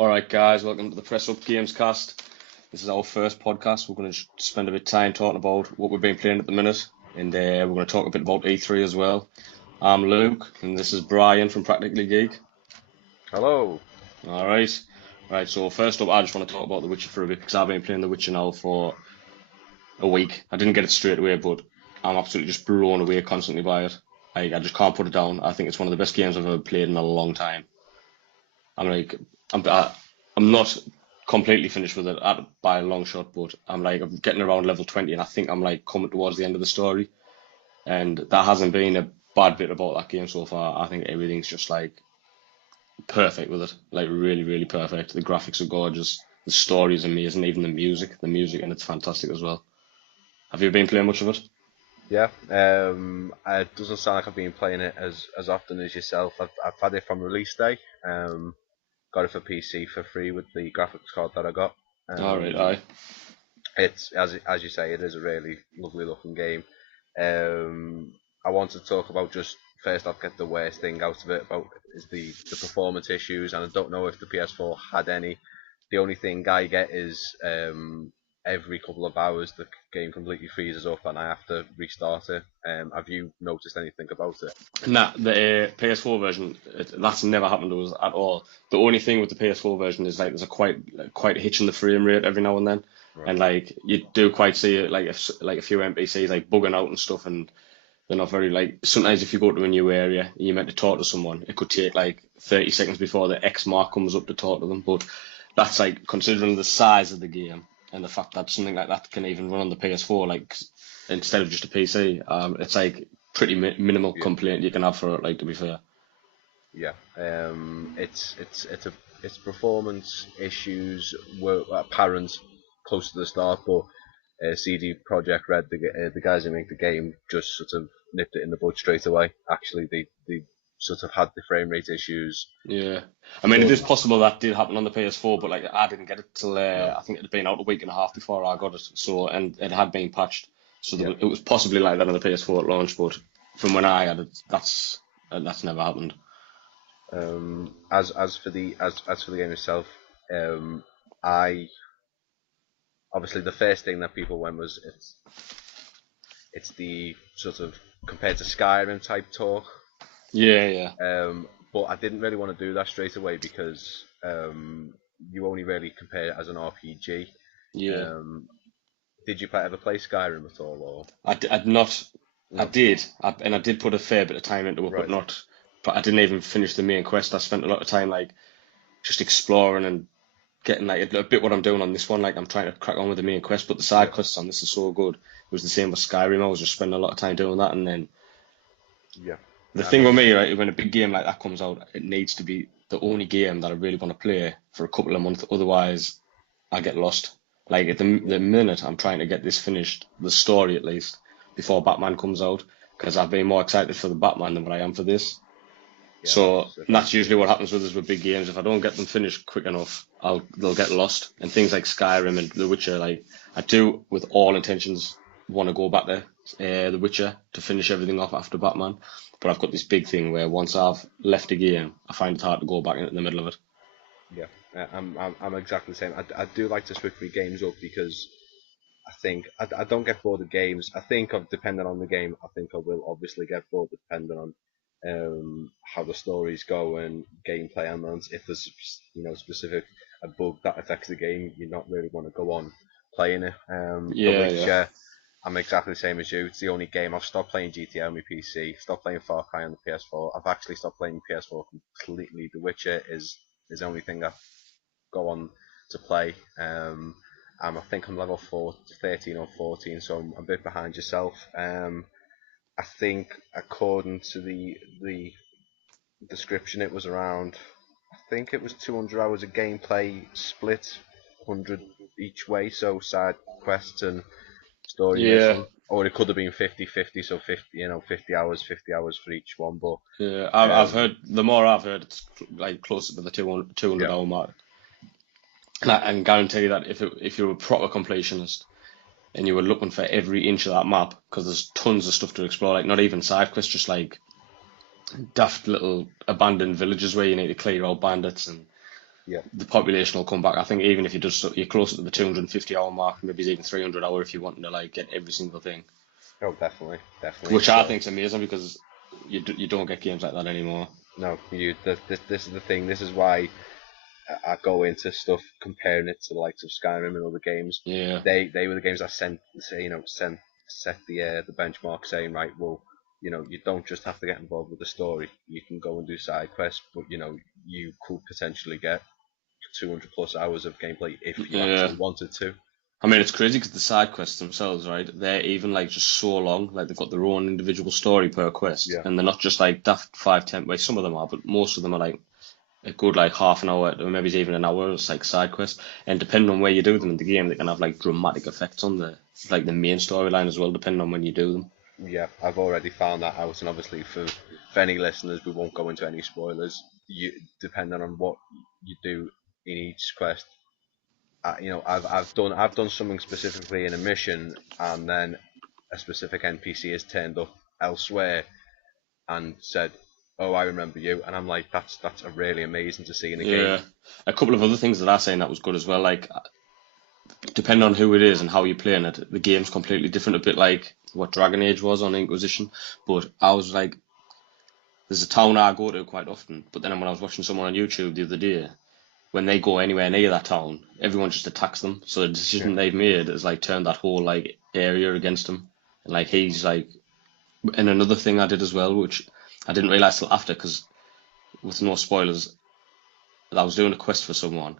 All right, guys, welcome to the Press Up Gamescast. This is our first podcast. We're going to spend a bit of time talking about what we've been playing at the minute, and we're going to talk a bit about E3 as well. I'm Luke, and this is Bryan from Practically Geek. Hello. All right. Right, so first up, I just want to talk about The Witcher for a bit, because I've been playing The Witcher now for a week. I didn't get it straight away, but I'm absolutely just blown away constantly by it. I just can't put it down. I think it's one of the best games I've ever played in a long time. I'm not completely finished with it by a long shot, but I'm getting around level 20, and I think I'm coming towards the end of the story. And that hasn't been a bad bit about that game so far. I think everything's just perfect with it, really, really perfect. The graphics are gorgeous, the story is amazing, even the music, and it's fantastic as well. Have you been playing much of it? Yeah. It doesn't sound like I've been playing it as often as yourself. I've had it from release day. Got it for PC for free with the graphics card that I got. All right, aye. It's as you say, it is a really lovely looking game. I want to talk about just first off, get the worst thing out of it about is the performance issues, and I don't know if the PS4 had any. The only thing I get is every couple of hours the game completely freezes up and I have to restart it. Have you noticed anything about it? Nah, the PS4 version, that's never happened to us at all. The only thing with the PS4 version is there's a quite a hitch in the frame rate every now and then, Right. and you do quite see it a few NPCs bugging out and stuff, and they're not very sometimes if you go to a new area and you're meant to talk to someone, it could take 30 seconds before the X mark comes up to talk to them. But that's considering the size of the game and the fact that something like that can even run on the PS4 instead of just a PC. It's pretty minimal complaint you can have for it, to be fair. Yeah. Its performance issues were apparent close to the start, but CD Projekt Red, the guys who make the game, just sort of nipped it in the bud straight away. Actually, they sort of had the frame rate issues. Yeah, I mean, it is possible that did happen on the PS4, but I didn't get it till I think it had been out a week and a half before I got it. So, and it had been patched, so it was possibly like that on the PS4 at launch. But from when I had it, that's never happened. As for the game itself, I obviously the first thing that people went was it's the sort of compared to Skyrim type talk. Yeah. But I didn't really want to do that straight away because you only really compare it as an RPG. Yeah. Did you ever play Skyrim at all, or? I'd not. No. I did, and I did put a fair bit of time into it, Right. But I didn't even finish the main quest. I spent a lot of time just exploring and getting a bit what I'm doing on this one. I'm trying to crack on with the main quest, but the side quests on this are so good. It was the same with Skyrim. I was just spending a lot of time doing that, and then the thing with me, right, when a big game like that comes out, it needs to be the only game that I really want to play for a couple of months. Otherwise, I get lost. At the minute, I'm trying to get this finished, the story at least, before Batman comes out, because I've been more excited for the Batman than what I am for this. Yeah, so that's usually what happens with big games. If I don't get them finished quick enough, they'll get lost. And things like Skyrim and The Witcher, I do with all intentions want to go back to The Witcher to finish everything off after Batman. But I've got this big thing where once I've left a game, I find it hard to go back in the middle of it. Yeah, I'm exactly the same. I do like to switch my games up because I think I don't get bored of games. I think depending on the game, I think I will obviously get bored depending on how the stories go and gameplay elements. If there's specific a bug that affects the game, you not really want to go on playing it. The Witcher, I'm exactly the same as you. It's the only game I've stopped playing GTA on my PC, stopped playing Far Cry on the PS4. I've actually stopped playing PS4 completely. The Witcher is the only thing I go on to play. I think I'm level 13 or 14, so I'm a bit behind yourself. I think according to the description, it was around. I think it was 200 hours of gameplay split, 100 each way, so side quests and story mission. Or it could have been 50-50, so 50 hours for each one. But yeah, I've heard the more I've heard, it's closer to the 200 hour mark. And I can guarantee you that if you're a proper completionist and you were looking for every inch of that map, because there's tons of stuff to explore, not even side quests, just daft little abandoned villages where you need to clear out bandits and Yeah. the population will come back. I think even if you're closer to the 250-hour mark, maybe it's even 300 hour if you want to like get every single thing. Oh, definitely, definitely. Which I think is amazing because you don't get games like that anymore. No, this is the thing. This is why I go into stuff comparing it to the likes of Skyrim and other games. Yeah. They were the games that set the benchmark, saying, right, well, you don't just have to get involved with the story. You can go and do side quests, but you could potentially get 200 plus hours of gameplay if you Yeah. actually wanted to. I mean, it's crazy because the side quests themselves, right? They're even like just so long. Like they've got their own individual story per quest, Yeah. and they're not just like that 5, 10. Well, some of them are, but most of them are like a good like half an hour, or maybe it's even an hour. It's like side quests, and depending on where you do them in the game, they can have like dramatic effects on the main storyline as well, depending on when you do them. Yeah, I've already found that out, and obviously for any listeners, we won't go into any spoilers. Depending on what you do in each quest, I've done something specifically in a mission, and then a specific NPC has turned up elsewhere and said, "Oh, I remember you," and I'm like, "That's a really amazing to see in a game." Yeah, a couple of other things that I saying that was good as well. Like depending on who it is and how you're playing it, the game's completely different. A bit like what Dragon Age was on Inquisition, but I was like, there's a town I go to quite often, but then when I was watching someone on YouTube the other day, when they go anywhere near that town, everyone just attacks them. So the Yeah, decision they've made is like turned that whole like area against him. And like he's like, and another thing I did as well, which I didn't realize till after, because with no spoilers, I was doing a quest for someone,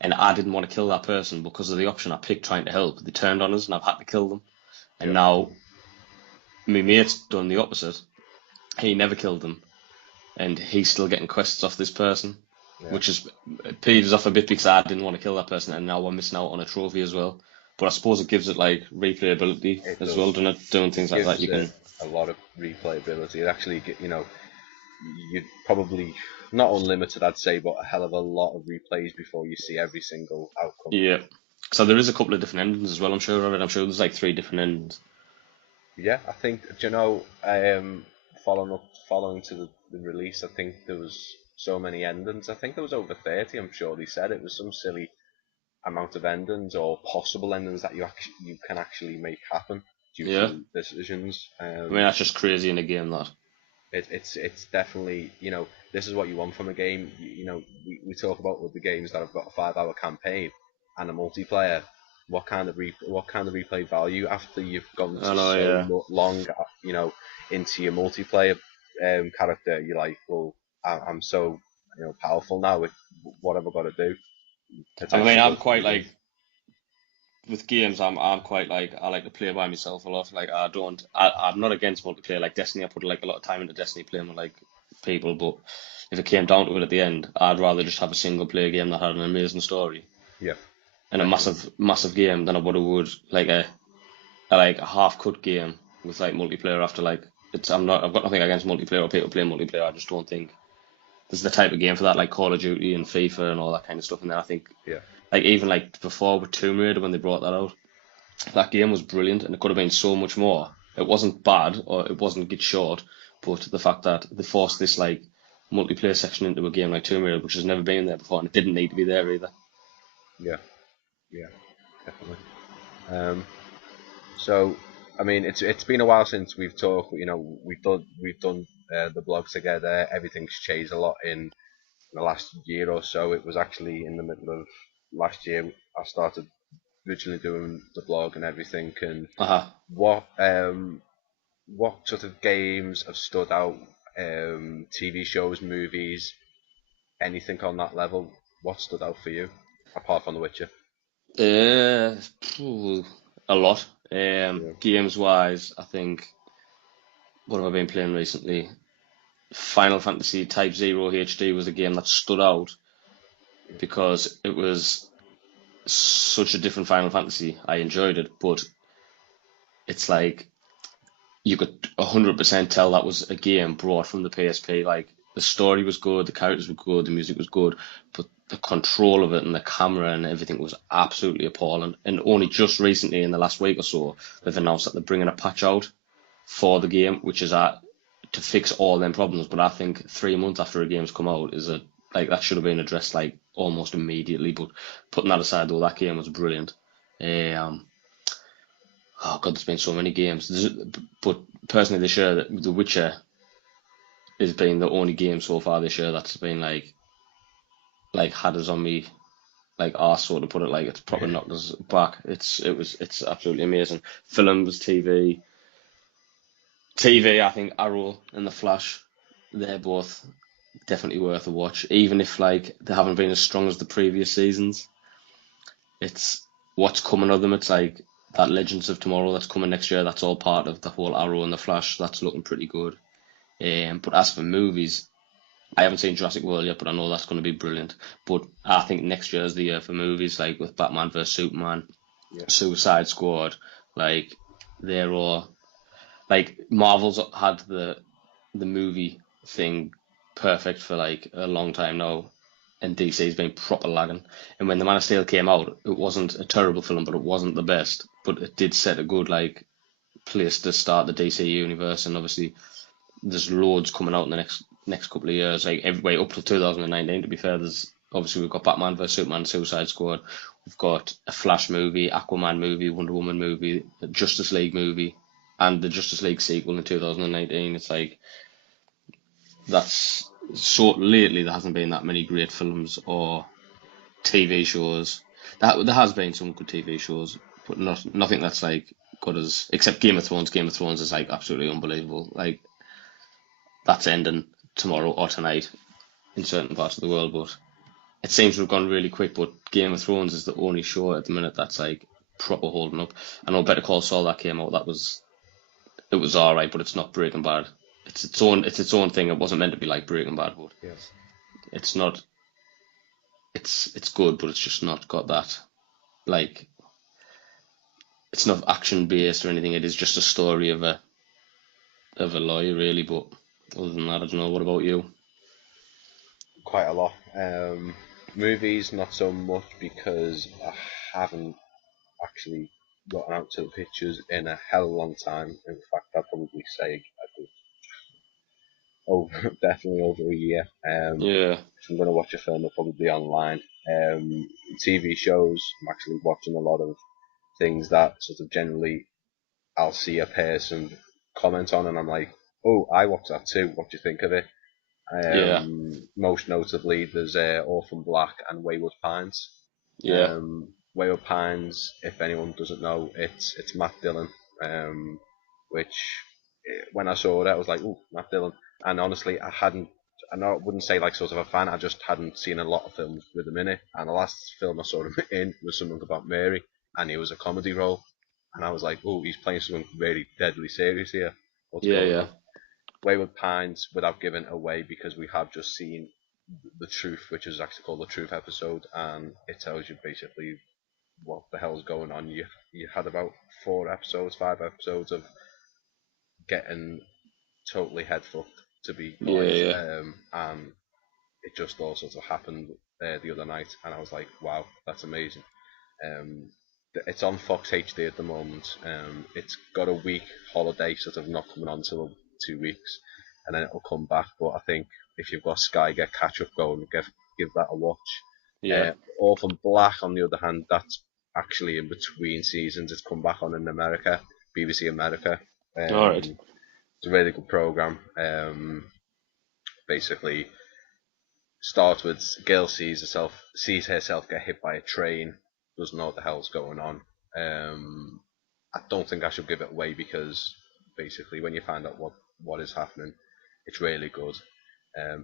and I didn't want to kill that person because of the option I picked trying to help. They turned on us, and I've had to kill them. And yeah, now my mate's done the opposite. He never killed them, and he's still getting quests off this person, yeah. which is peed off a bit because I didn't want to kill that person, and now we're missing out on a trophy as well. But I suppose it gives it like replayability It as well, does. doesn't it? Doing It things like that, gives you it can. a lot of replayability. It actually, you'd probably not unlimited, I'd say, but a hell of a lot of replays before you see every single outcome. Yeah. So there is a couple of different endings as well. I'm sure of it. I'm sure there's like 3 different endings. Yeah, I think, following to the release, I think there was so many endings. I think there was over 30. I'm sure they said it was some silly amount of endings or possible endings that you can actually make happen due Yeah. to decisions. I mean that's just crazy in a game that. It's definitely, this is what you want from a game. We talk about with the games that have got a 5 hour campaign and a multiplayer. What kind of replay value after you've gone I to know. so Yeah. long, into your multiplayer character. You're like, well, I'm so powerful now. With what have I got to do? I mean Potentially go I'm to quite the like gym. with games, I'm quite like I like to play by myself a lot. Like I'm not against multiplayer. Like Destiny, I put like a lot of time into Destiny playing with like people. But if it came down to it at the end, I'd rather just have a single player game that had an amazing story Yeah, and a definitely. massive game than I would like a half cut game with like multiplayer after like it's. I've got nothing against multiplayer or people playing multiplayer. I just don't think this is the type of game for that, like Call of Duty and FIFA and all that kind of stuff. And then I think Yeah, like even like before with Tomb Raider when they brought that out. That game was brilliant and it could have been so much more. It wasn't bad or it wasn't get short, but the fact that they forced this like multiplayer section into a game like Tomb Raider, which has never been there before, and it didn't need to be there either. yeah, yeah, definitely. Um, So, I mean, it's been a while since we've talked. We've done the blog together. Everything's changed a lot in the last year or so. It was actually in the middle of last year I started originally doing the blog and everything. And Uh-huh. what sort of games have stood out? TV shows, movies, anything on that level? What stood out for you apart from The Witcher? Uh, a lot. Yeah, Games wise, I think what have I been playing recently? Final Fantasy Type Zero HD was a game that stood out because it was such a different Final Fantasy. I enjoyed it, but it's like you could 100% tell that was a game brought from the PSP. Like the story was good, the characters were good, the music was good, but the control of it and the camera and everything was absolutely appalling. And only just recently, in the last week or so, they've announced that they're bringing a patch out for the game, which is to fix all them problems. But I think 3 months after a game's come out is a like that should have been addressed like almost immediately. But putting that aside, though, that game was brilliant. Um, oh God, there's been so many games. But personally, this year, The Witcher has been the only game so far this year that's been like had us on me like arsehole to put it, like it's proper knocked us back. It's absolutely amazing. Films, TV. I think Arrow and The Flash, they're both definitely worth a watch. Even if like they haven't been as strong as the previous seasons, it's what's coming of them. It's like that Legends of Tomorrow that's coming next year. That's all part of the whole Arrow and The Flash. That's looking pretty good. But as for movies, I haven't seen Jurassic World yet, but I know that's going to be brilliant. But I think next year is the year for movies, like with Batman vs Superman, Yeah. Suicide Squad, like they're all like Marvel's had the movie thing perfect for like a long time now, and DC's been proper lagging. And when The Man of Steel came out, it wasn't a terrible film, but it wasn't the best. But it did set a good like place to start the DC universe, and obviously there's loads coming out in the next couple of years, like every way up to 2019. To be fair, there's obviously we've got Batman vs Superman, Suicide Squad, we've got a Flash movie, Aquaman movie, Wonder Woman movie, a Justice League movie, and the Justice League sequel in 2019. It's like that's so lately there hasn't been that many great films or TV shows. That there has been some good TV shows, but nothing that's like good as except Game of Thrones. Game of Thrones is like absolutely unbelievable. Like that's ending tomorrow or tonight in certain parts of the world, but it seems to have gone really quick. But Game of Thrones is the only show at the minute that's like proper holding up. I know Better Call Saul that came out. It was all right, but it's not Breaking Bad. It's its own thing. It wasn't meant to be like Breaking Bad, but Yeah. it's not. It's good, but it's just not got that like it's not action based or anything. It is just a story of a lawyer, really. But other than that, I don't know. What about you? Quite a lot. Movies, not so much because I haven't actually gotten out to the pictures in a hell of a long time. In fact, I'd probably say over definitely over a year. Yeah, If I'm going to watch a film, it'll probably be online. TV shows, I'm actually watching a lot of things that sort of generally I'll see a person comment on, and I'm like, oh, I watched that too. What do you think of it? yeah, Most notably, there's Orphan Black and Wayward Pines. yeah, Wayward Pines, if anyone doesn't know, it's Matt Dillon, which when I saw it, I was like, "Ooh, Matt Dillon." And honestly, I know I wouldn't say like sort of a fan. I just hadn't seen a lot of films with him in it. And the last film I saw him in was something about Mary, and it was a comedy role. And I was like, "Oh, he's playing something really deadly serious here. What's yeah, going yeah, on?" Wayward Pines, without giving away, because we have just seen the truth, which is actually called the truth episode, and it tells you basically what the hell's going on. You had about 4 episodes, 5 episodes of getting totally head fucked, to be yeah, polite, yeah. and it just all sort of happened the other night, and I was like, wow, that's amazing. Um, it's on Fox HD at the moment. It's got a week holiday, sort of not coming on till 2 weeks, and then it'll come back. But I think if you've got Sky, get catch up going, give that a watch. Yeah. Orphan Black, on the other hand, that's actually in between seasons. It's come back on in America, BBC America. All right. It's a really good program. Basically, starts with girl sees herself get hit by a train, doesn't know what the hell's going on. I don't think I should give it away because basically when you find out what is happening, it's really good.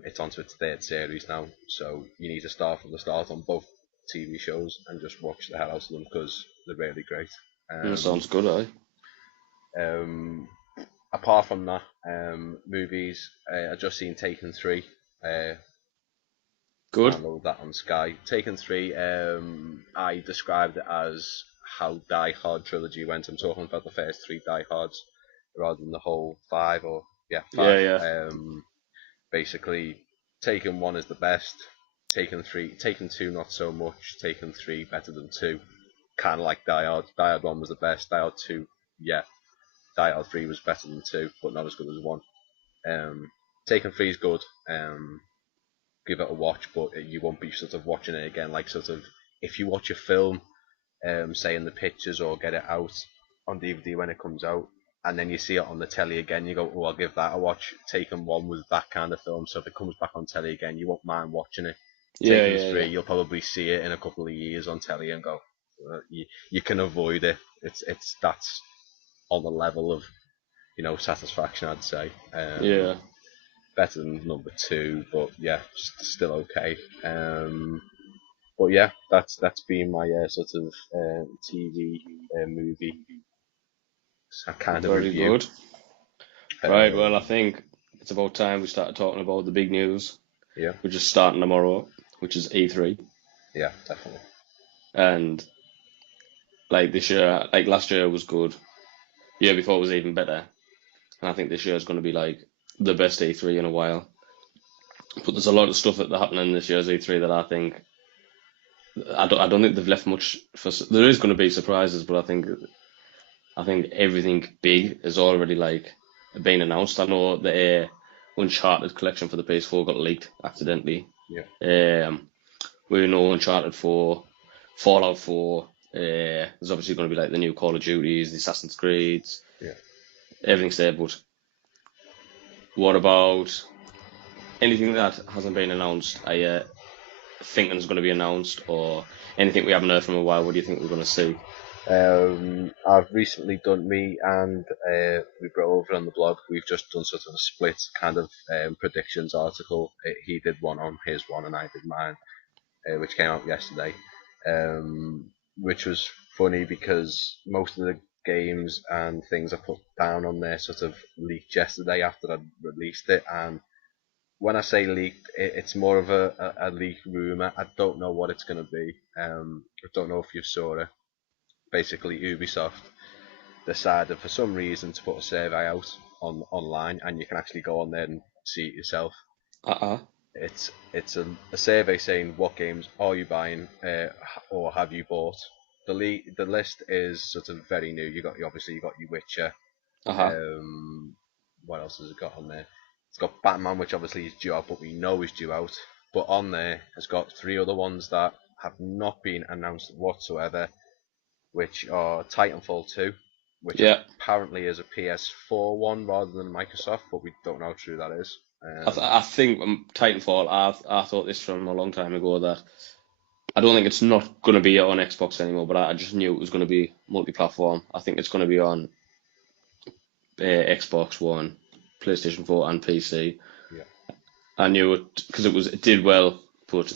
It's on to its third series now, so you need to start from the start on both TV shows and just watch the hell out of them because they're really great. Sounds Um, good, um, Apart from that, movies, I just seen Taken 3. Uh, Good. Download that on Sky. Taken 3, I described it as how Die Hard trilogy went. I'm talking about the first three Die Hards rather than the whole five, or yeah, Yeah, five. yeah, Basically, Taken 1 is the best. Taken 2 not so much. Taken 3 better than 2. Kind of like Die Hard. Die Hard 1 was the best. Die Hard 2, yeah. Die Hard 3 was better than 2, but not as good as 1. Um, Taken 3 is good. give it a watch, but you won't be sort of watching it again. Like sort of if you watch a film, say in the pictures or get it out on DVD when it comes out, and then you see it on the telly again, you go, oh, I'll give that a watch. Taken 1 was that kind of film, so if it comes back on telly again, you won't mind watching it. Yeah, Taken yeah, 3, yeah. you'll probably see it in a couple of years on telly and go, you can avoid it. It's that's on the level of satisfaction, I'd say. Yeah. Better than number 2, but yeah, still okay. But yeah, that's been my sort of TV movie kind of Very review. good. Right, well, I Um, think it's about time we started talking about the big news, yeah, which is starting tomorrow, which is E3. yeah, definitely. And like this year, like last year was good. Year before was even better. And I think this year is going to be like the best E3 in a while. But there's a lot of stuff that are happening this year's E3 that I don't think they've left much for. There is going to be surprises, but I think everything big is already like been announced. I know the Uncharted collection for the PS4 got leaked accidentally. Yeah, We know Uncharted 4, Fallout 4. There's obviously going to be like the new Call of Duties, the Assassin's Creeds, yeah. everything's there. But what about anything that hasn't been announced? Are you thinking is going to be announced, or anything we haven't heard from a while? What do you think we're going to see? I've recently done me and we bro over on the blog. We've just done sort of a split kind of predictions article. He did one on his one, and I did mine, which came out yesterday. Which was funny because most of the games and things I put down on there sort of leaked yesterday after I'd released it. And when I say leaked, it's more of a leak rumor. I don't know what it's going to be. I don't know if you saw it. Basically, Ubisoft decided for some reason to put a survey out online, and you can actually go on there and see it yourself. Uh-uh. It's a survey saying what games are you buying or have you bought. The list is sort of very new. You got your Witcher. Uh-huh. Um, what else has it got on there? It's got Batman, which obviously is due out, but we know is due out. But on there has got 3 other ones that have not been announced whatsoever, which are Titanfall 2, which Yeah. apparently is a PS4 one rather than Microsoft, but we don't know how true that is. I think Titanfall. I thought this from a long time ago that I don't think it's not going to be on Xbox anymore, but I just knew it was going to be multi-platform. I think it's going to be on Xbox One, PlayStation 4, and PC. Yeah, I knew it because it did well, but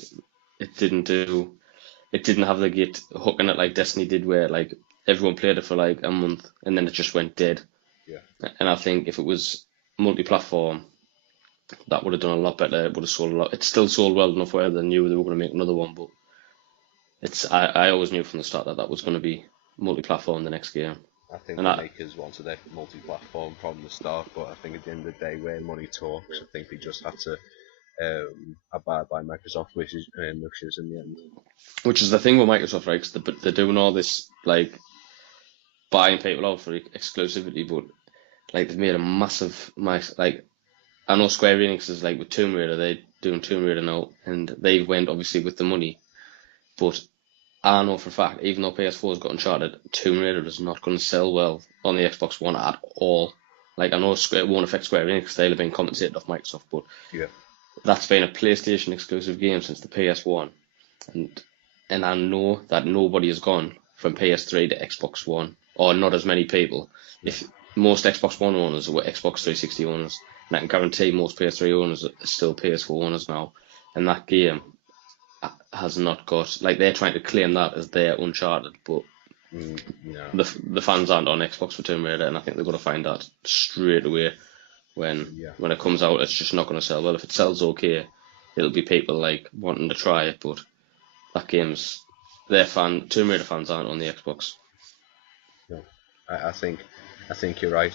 it didn't do it didn't have the get hook in it like Destiny did, where like everyone played it for like a month and then it just went dead. yeah, And I think if it was multi-platform, that would have done a lot better. It would have sold a lot. It still sold well enough where they knew they were going to make another one, but I always knew from the start that that was going to be multi-platform the next game. I think And the I makers wanted it multi-platform from the start, but I think at the end of the day, where money talks, I think they just had to abide by Microsoft wishes in the end. Which is the thing with Microsoft, right? 'Cause they're doing all this like buying people out for exclusivity, but like they've made a massive, like I know Square Enix is like with Tomb Raider, they're doing Tomb Raider now, and they went obviously with the money. But I know for a fact, even though PS4's got Uncharted, Tomb Raider is not going to sell well on the Xbox One at all. Like I know it won't affect Square Enix, they'll have been compensated off Microsoft, but Yeah, that's been a PlayStation exclusive game since the PS1, and I know that nobody has gone from PS3 to Xbox One, or not as many people. no, If most Xbox One owners were Xbox 360 owners, and I can guarantee most PS3 owners are still PS4 owners now, and that game has not got like they're trying to claim that as their Uncharted, but no, the fans aren't on Xbox for Tomb Raider, and I think they're going to find that straight away yeah. when it comes out. It's just not going to sell well. If it sells okay, it'll be people like wanting to try it, but that game's Tomb Raider fans aren't on the Xbox. No, I think you're right.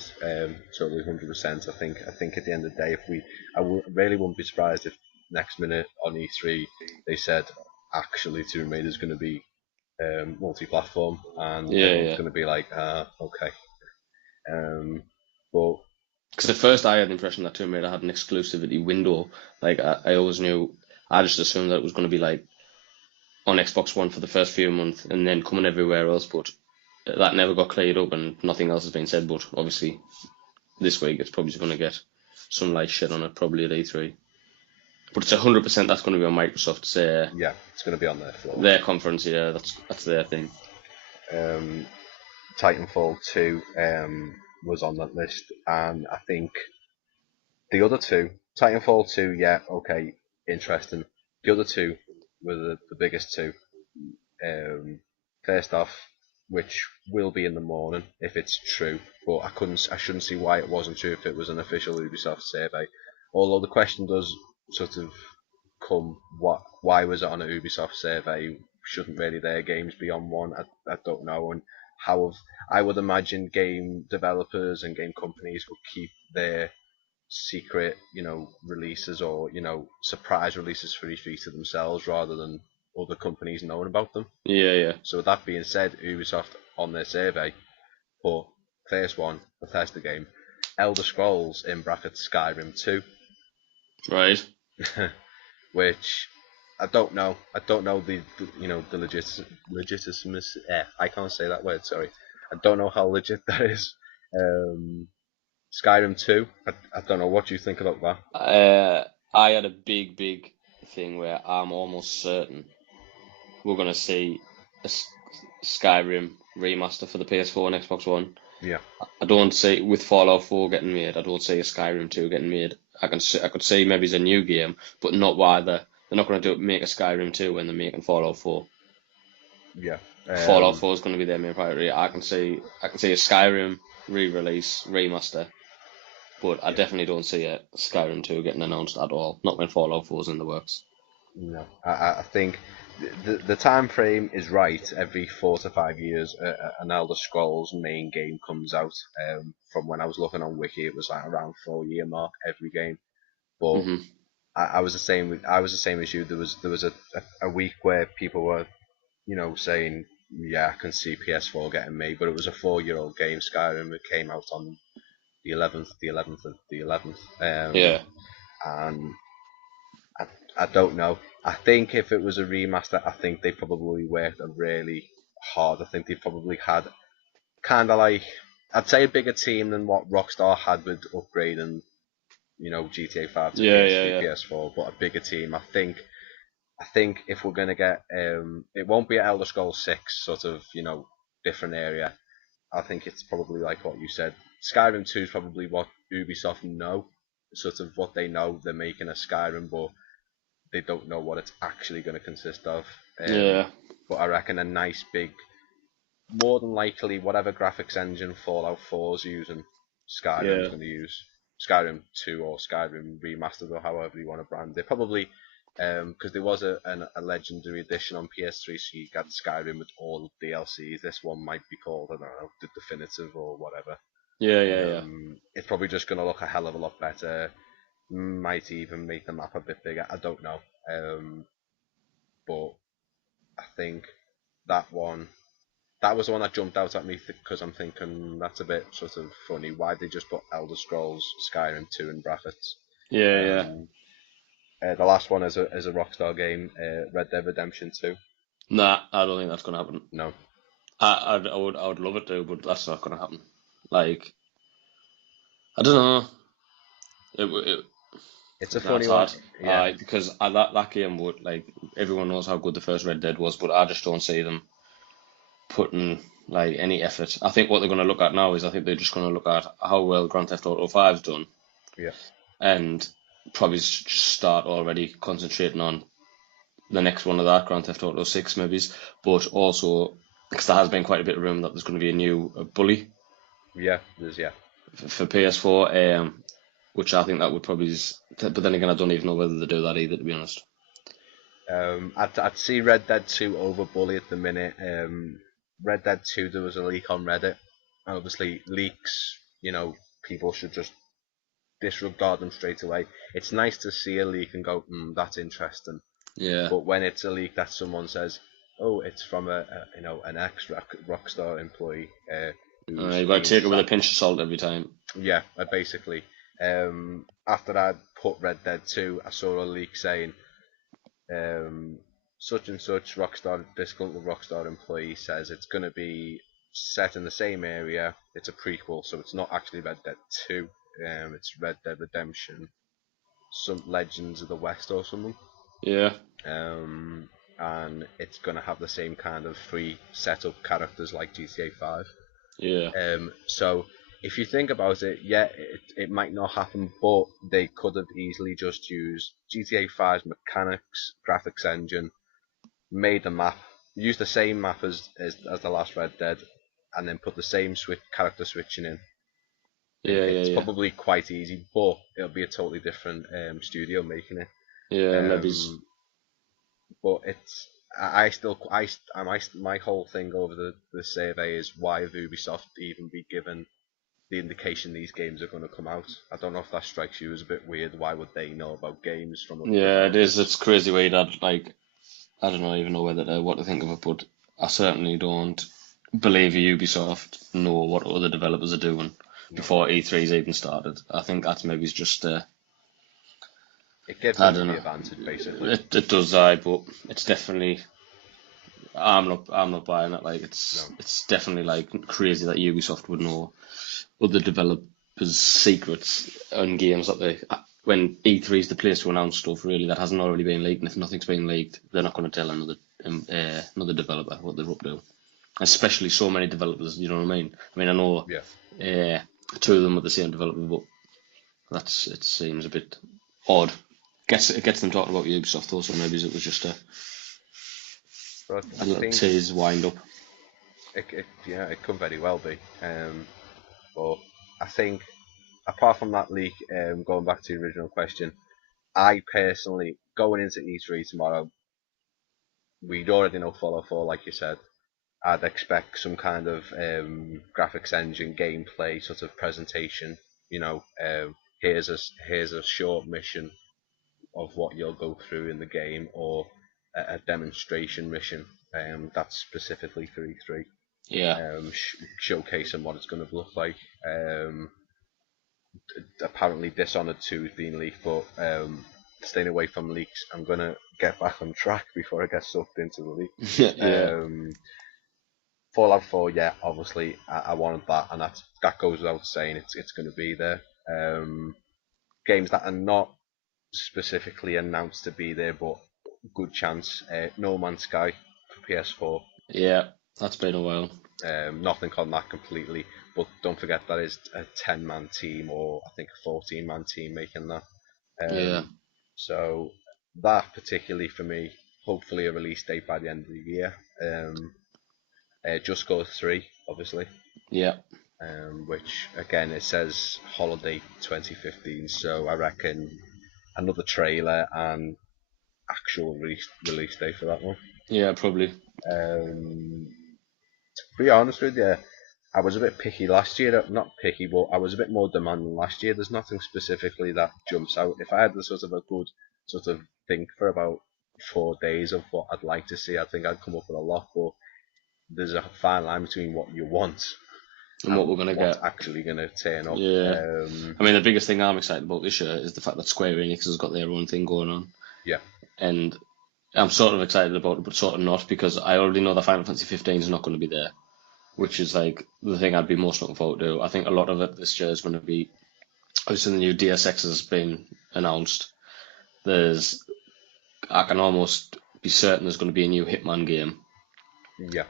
Totally 100%. I think at the end of the day, really wouldn't be surprised if next minute on E3 they said actually Tomb Raider is going to be multi-platform, and Yeah, everyone's yeah. going to be like, okay. Um, but Because at first I had the impression that Tomb Raider had an exclusivity window. Like I always knew, I just assumed that it was going to be like on Xbox One for the first few months and then coming everywhere else, but that never got cleared up and nothing else has been said. But obviously, this week it's probably going to get some light shed on it, probably at E3. But it's 100% that's going to be on Microsoft's Yeah, it's going to be on their floor. their conference. Yeah, that's their thing. Titanfall 2 was on that list, and I think the other two, Titanfall 2, yeah, okay, interesting. The other two were the biggest two. First off, which will be in the morning if it's true, but I shouldn't see why it wasn't true if it was an official Ubisoft survey. Although the question does sort of come, why was it on a Ubisoft survey? Shouldn't really their games be on one? I don't know, and I would imagine game developers and game companies will keep their secret, releases or surprise releases for E3 to themselves rather than other companies knowing about them. Yeah. So with that being said, Ubisoft on their survey put first one, Bethesda game, Elder Scrolls in brackets Skyrim 2, Right. which I don't know. I don't know the legitimacy. I can't say that word. Sorry. I don't know how legit that is. Skyrim 2. I don't know what you think about that. I had a big thing where I'm almost certain we're going to see a Skyrim remaster for the PS4 and Xbox One. Yeah. I don't see with Fallout 4 getting made. I don't see a Skyrim 2 getting made. I could see maybe it's a new game, but not why they're not going to make a Skyrim 2 when they're making Fallout 4. Yeah. Fallout 4 is going to be their main priority. I can see a Skyrim re-release remaster, but I definitely don't see a Skyrim 2 getting announced at all. Not when Fallout 4 is in the works. No, I think the time frame is right. Every 4 to 5 years, an Elder Scrolls main game comes out. From when I was looking on Wiki, it was like around 4 year mark every game. But Hmm. I was the same. I was the same as you. There was a week where people were, saying, yeah, I can see PS4 getting made, but it was a 4 year old game, Skyrim. It came out on the 11th, the 11th of the 11th. Yeah. And I don't know. I think if it was a remaster, I think they probably worked really hard. I think they probably had kind of like, I'd say a bigger team than what Rockstar had with upgrading, GTA 5 to PS3, Yeah. PS4, but a bigger team. I think if we're gonna get, it won't be an Elder Scrolls 6 sort of, different area. I think it's probably like what you said. Skyrim 2 is probably what Ubisoft know, sort of what they know. They're making a Skyrim, but they don't know what it's actually going to consist of. Yeah. But I reckon a nice big, more than likely, whatever graphics engine Fallout 4 is using, Skyrim's Yeah. going to use Skyrim 2 or Skyrim Remastered or however you want to brand it. Probably, because there was a legendary edition on PS3, so you got Skyrim with all the DLCs. This one might be called, I don't know, the Definitive or whatever. Yeah. It's probably just going to look a hell of a lot better. Might even make the map a bit bigger. I don't know. But I think that was the one that jumped out at me because I'm thinking that's a bit sort of funny. Why they just put Elder Scrolls Skyrim 2 in brackets? Yeah. The last one is a Rockstar game, Red Dead Redemption 2. Nah, I don't think that's gonna happen. No, I would love it to, but that's not gonna happen. Like, I don't know. It it's a That's funny one. hard. Yeah, Because that game would like everyone knows how good the first Red Dead was, but I just don't see them putting like any effort. I think what they're going to look at now is I think they're just going to look at how well Grand Theft Auto 5's done, yeah, and probably just start already concentrating on the next one of that Grand Theft Auto 6 maybe. But also because there has been quite a bit of room that there's going to be a new Bully yeah. There's yeah. for PS4. Which I think that would probably. But then again, I don't even know whether they do that either, to be honest. I'd see Red Dead 2 over Bully at the minute. Red Dead 2, there was a leak on Reddit. Obviously, leaks, people should just disregard them straight away. It's nice to see a leak and go, that's interesting. Yeah. But when it's a leak that someone says, oh, it's from an ex Rockstar employee who's You've got to take it with a sacked. pinch of salt every time. Yeah, basically. After I put Red Dead 2, I saw a leak saying such and such Rockstar, disgruntled Rockstar employee says it's going to be set in the same area. It's a prequel, so it's not actually Red Dead 2. It's Red Dead Redemption, some Legends of the West or something. Yeah. And it's going to have the same kind of free setup characters like GTA 5. Yeah. So if you think about it, yeah, it might not happen, but they could have easily just used GTA 5's mechanics, graphics engine, made the map, used the same map as the last Red Dead, and then put the same character switching in. Yeah, It's yeah. probably quite easy, but it'll be a totally different studio making it. Yeah, maybe. But it's I still my whole thing over the survey is why have Ubisoft even be given the indication these games are going to come out? I don't know if that strikes you as a bit weird. Why would they know about games from other Yeah, it is. developers? It's crazy way that, like, I don't know even know what to think of it, but I certainly don't believe Ubisoft know what other developers are doing No. before E3's even started. I think that's maybe just It gives I them don't the know. advantage, basically. It does, but it's definitely I'm not buying it. Like No. it's definitely like crazy that Ubisoft would know other developers' secrets and games that they when E3 is the place to announce stuff really that hasn't already been leaked. And if nothing's been leaked, they're not going to tell another developer what they're up to. Especially so many developers, you know what I mean? I mean, I know Yeah. two of them are the same developer, but it seems a bit odd. It gets them talking about Ubisoft though, so maybe it was just But a I little think tease wind up. it could very well be. But I think apart from that leak, going back to the original question, I personally going into E3 tomorrow, we'd already know Fallout 4, like you said. I'd expect some kind of graphics engine gameplay sort of presentation. You know, here's a short mission of what you'll go through in the game, or a demonstration mission that's specifically for E3, Yeah, showcasing what it's going to look like. Apparently, Dishonored 2 is being leaked, but staying away from leaks, I'm going to get back on track before I get sucked into the leak. yeah, Fallout 4, yeah, obviously I wanted that, and that goes without saying. It's going to be there. Games that are not specifically announced to be there, but good chance. No Man's Sky for PS4. yeah. That's been a while. Nothing on that completely, but don't forget that is a 10-man team, or I think a 14-man team making that. Yeah, So that particularly for me, hopefully a release date by the end of the year. Just Cause 3, obviously, yeah, which again it says holiday 2015, so I reckon another trailer and actual release date for that one. yeah. Probably. Um, to be honest with you, I was a bit picky last year. Not picky, but I was a bit more demanding last year. There's nothing specifically that jumps out. If I had the sort of a good sort of think for about 4 days of what I'd like to see, I think I'd come up with a lot. But there's a fine line between what you want And what and we're gonna what's get. actually going to turn up. Yeah. I mean, the biggest thing I'm excited about this year is the fact that Square Enix has got their own thing going on, Yeah, and I'm sort of excited about it, but sort of not because I already know that Final Fantasy 15 is not going to be there, which is like the thing I'd be most looking forward to. I think a lot of it this year is going to be obviously the new DSX has been announced. I can almost be certain there's going to be a new Hitman game. yeah,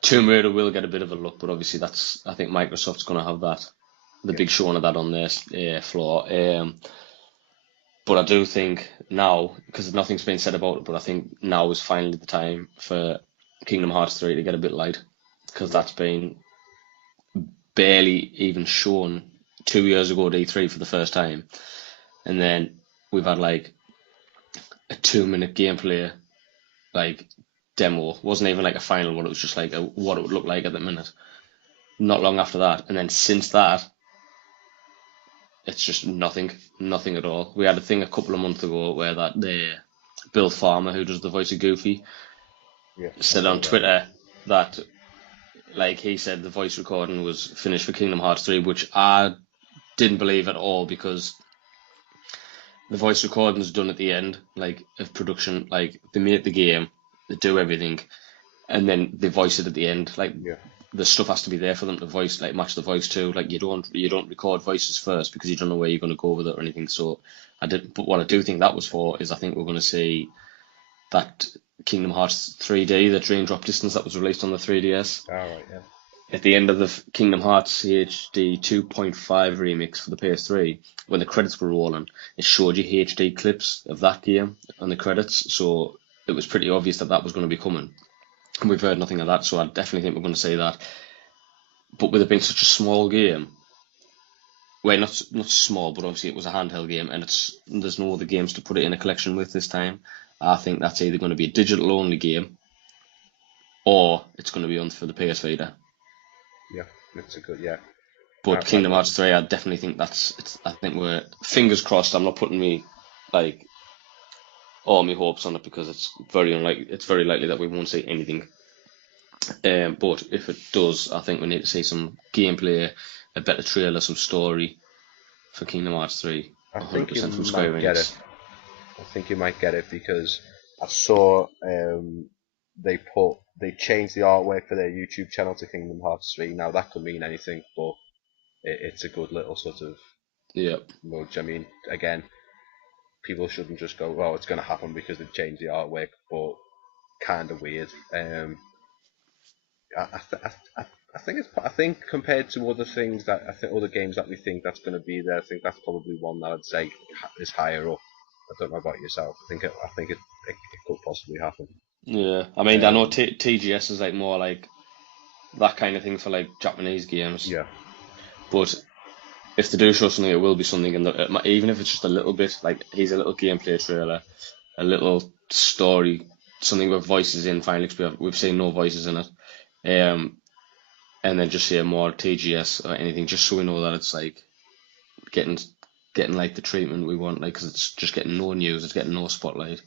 Tomb Raider will get a bit of a look, but obviously I think Microsoft's going to have the yeah, big showing of that on their floor. But I do think now, because nothing's been said about it, but I think now is finally the time for Kingdom Hearts 3 to get a bit light, because yeah, that's been barely even shown 2 years ago at E3 for the first time. And then we've had like a 2 minute gameplay like demo. It wasn't even like a final one, it was just like what it would look like at the minute. Not long after that. And then since that, it's just nothing at all. We had a thing a couple of months ago where that Bill Farmer, who does the voice of Goofy, yeah. I said on know that. Twitter that like he said the voice recording was finished for Kingdom Hearts 3, which I didn't believe at all because the voice recording is done at the end, like of production. Like they make the game, they do everything, and then they voice it at the end. Like Yeah. the stuff has to be there for them to voice, like match the voice too. Like you don't record voices first because you don't know where you're going to go with it or anything. So but what I do think that was for is I think we're going to see that Kingdom Hearts 3D, the Dream Drop Distance that was released on the 3DS. All right. Yeah. At the end of the Kingdom Hearts HD 2.5 remix for the PS3, when the credits were rolling, it showed you HD clips of that game on the credits. So it was pretty obvious that that was going to be coming. And we've heard nothing of that, so I definitely think we're going to see that. But with it being such a small game, well, not small, but obviously it was a handheld game, and there's no other games to put it in a collection with this time. I think that's either going to be a digital only game, or it's going to be on for the PS Vita. Yeah. It's a good. Yeah. But Kingdom Hearts 3, I definitely think I think we're fingers crossed. I'm not putting all my hopes on it because it's very unlikely. It's very likely that we won't see anything. But if it does, I think we need to see some gameplay, a better trailer, some story for Kingdom Hearts 3. I 100% think you from Square might get Enix. it. I think you might get it because I saw they changed the artwork for their YouTube channel to Kingdom Hearts 3. Now that could mean anything, but it's a good little sort of Yeah. nudge. I mean, again, people shouldn't just go, "Oh, it's going to happen because they've changed the artwork," but kind of weird. I think compared to other things that I think other games that we think that's going to be there, I think that's probably one that I'd say is higher up. I don't know about yourself. I think it could possibly happen. Yeah. I mean, I know Um, TGS is like more like that kind of thing for like Japanese games. yeah, But if they do show something, it will be something even if it's just a little bit. Like here's a little gameplay trailer, a little story, something with voices in. Finally, 'cause we've seen no voices in it. And then just see a more TGS or anything, just so we know that it's like getting like the treatment we want, like because it's just getting no news, it's getting no spotlight.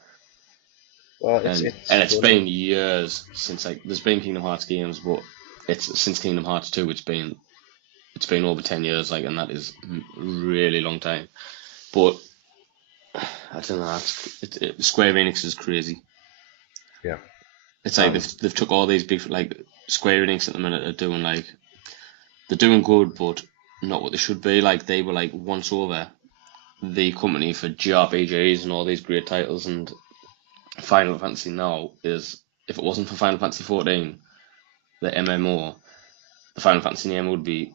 well, And it's it's funny. been years since like there's been Kingdom Hearts games, but it's since Kingdom Hearts 2, it's been over 10 years, like, and that is really long time. But I don't know, Square Enix is crazy. Yeah, It's like um, they've took all these big like Square Enix at the minute are doing like they're doing good, but not what they should be. Like they were like once over the company for JRPGs and all these great titles, and Final Fantasy now is if it wasn't for Final Fantasy 14, the MMO, the Final Fantasy name would be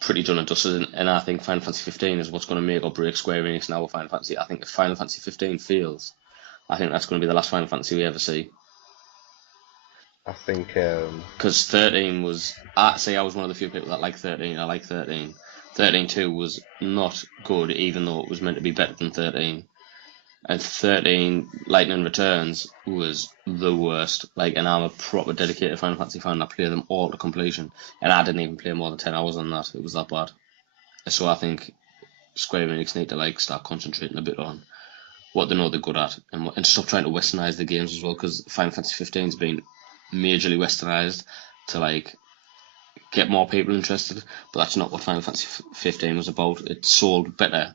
pretty done and dusted. And I think Final Fantasy 15 is what's going to make or break Square Enix now with Final Fantasy. I think if Final Fantasy 15 fails, I think that's going to be the last Final Fantasy we ever see. I think Because 13 was, I say I was one of the few people that like 13. I like 13. 13.2 was not good, even though it was meant to be better than 13. And 13 Lightning Returns was the worst. Like, and I'm a proper dedicated Final Fantasy fan. I play them all to completion, and I didn't even play more than 10 hours on that. It was that bad. So I think Square Enix need to like start concentrating a bit on what they know they're good at, and stop trying to westernize the games as well. Because Final Fantasy 15's been majorly westernized to like get more people interested, but that's not what Final Fantasy 15 was about. It sold better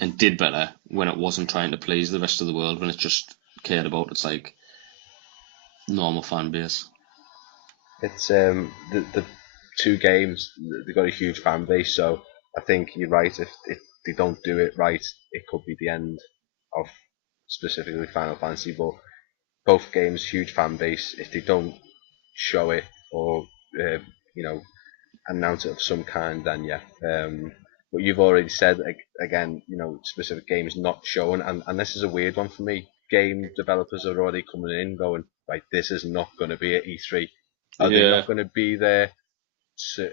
and did better when it wasn't trying to please the rest of the world, when it just cared about its like normal fan base. it's the two games they've got a huge fan base, so I think you're right. If they don't do it right, it could be the end of specifically Final Fantasy. But both games huge fan base. If they don't show it or uh, you know announce it of some kind, then yeah. But you've already said again, specific games not shown, and this is a weird one for me. Game developers are already coming in going, right, this is not going to be at E3. Are they Yeah, not going to be there?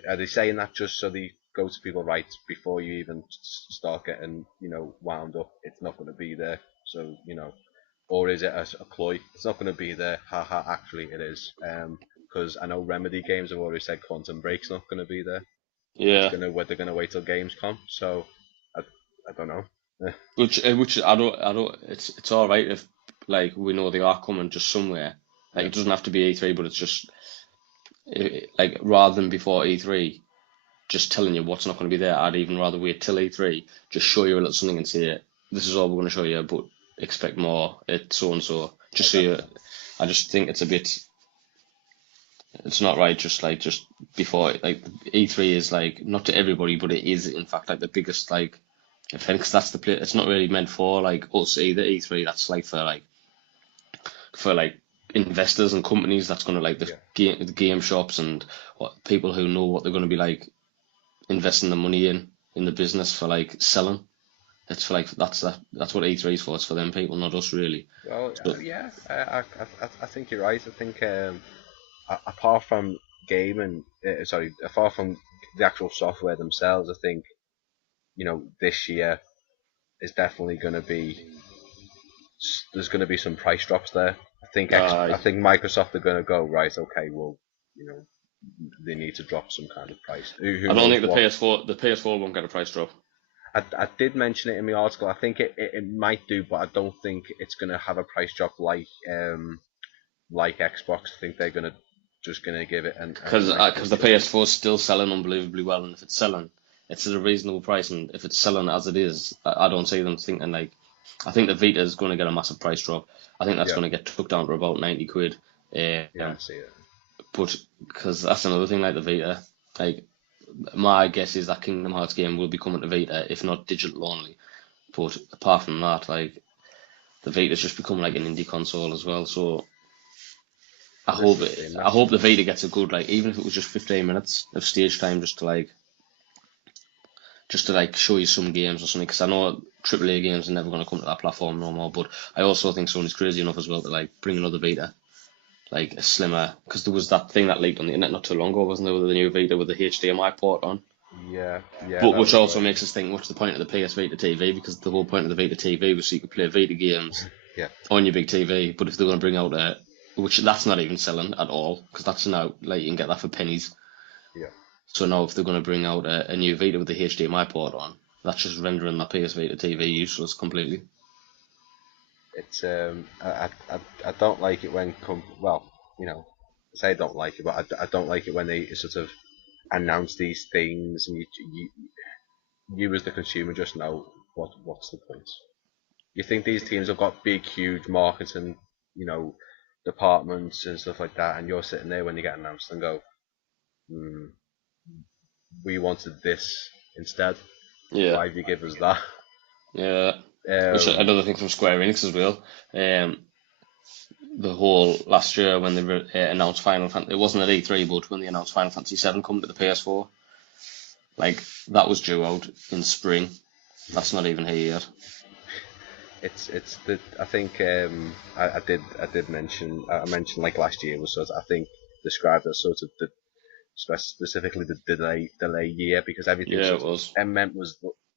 Are they saying that just so they go to people right before you even start getting wound up? It's not going to be there, so or is it a ploy? It's not going to be there. Haha, actually it is. Because I know Remedy games have already said Quantum Break's not going to be there. yeah. They're gonna wait till Gamescom. So I, I don't know. Which I don't. It's all right if like we know they are coming just somewhere. Like Yeah, it doesn't have to be E3, but it's just like rather than before E3, just telling you what's not going to be there. I'd even rather wait till E3, just show you a little something and say, this is all we're going to show you, but expect more at so and so. Oh, Just so you, definitely. I just think it's a bit, it's not right. Just before like E3 is like not to everybody, but it is in fact like the biggest like event because that's the play. It's not really meant for like us either. E3 that's like for like investors and companies. That's going to like Yeah. the game shops and what people who know what they're going to be like investing the money in the business for like selling. It's for like that's what E3 is for. It's for them people, not us really. Well, So yeah, I think you're right. I think apart from gaming, apart from the actual software themselves, I think this year is definitely going to be there's going to be some price drops there. I uh, think Microsoft are going to go right. Okay, well, you know, they need to drop some kind of price. I Who don't knows think what? the PS4 won't get a price drop. I did mention it in my article. I think it might do, but I don't think it's going to have a price drop like Xbox. I think they're going to just going to give it a nice Because the bump up. PS4 is still selling unbelievably well, and if it's selling, it's at a reasonable price, and if it's selling as it is, I don't see them thinking like. I think the Vita is going to get a massive price drop. I think that's Yeah, going to get took down to about 90 quid. yeah, I Um, see it. but because that's another thing, like the Vita, like my guess is that Kingdom Hearts game will be coming to Vita, if not digital only. But apart from that, like the Vita's just become like an indie console as well. So This is the thing. I That's hope the Vita gets a good like even if it was just 15 minutes of stage time just to like show you some games or something because I know AAA games are never going to come to that platform no more. But I also think Sony's crazy enough as well to like bring another Vita, like a slimmer, because there was that thing that leaked on the internet not too long ago, wasn't there, with the new Vita with the HDMI port on. yeah, But that which was also right. makes us think, what's the point of the PS Vita TV? Because the whole point of the Vita TV was so you could play Vita games Yeah, on your big TV. But if they're going to bring out which that's not even selling at all, because that's now like you can get that for pennies. yeah. So now if they're going to bring out a new Vita with the HDMI port on, that's just rendering that PS Vita TV useless completely. It's I don't like it when well, I say I don't like it, but I don't like it when they sort of announce these things and you as the consumer just know what's the point. You think these teams have got big, huge marketing, you know, departments and stuff like that, and you're sitting there when they get announced and go, hmm, we wanted this instead. Yeah, Why have you give us that? yeah. Which Um, another thing from Square Enix as well. The whole last year when they announced Final Fantasy, it wasn't at E3, but when they announced Final Fantasy 7 coming to the PS4, like that was due out in spring. That's not even here yet. it's the I think I did mention I mentioned like last year was sort of I think described as sort of the specifically the delay year because everything Yeah, it sort of was.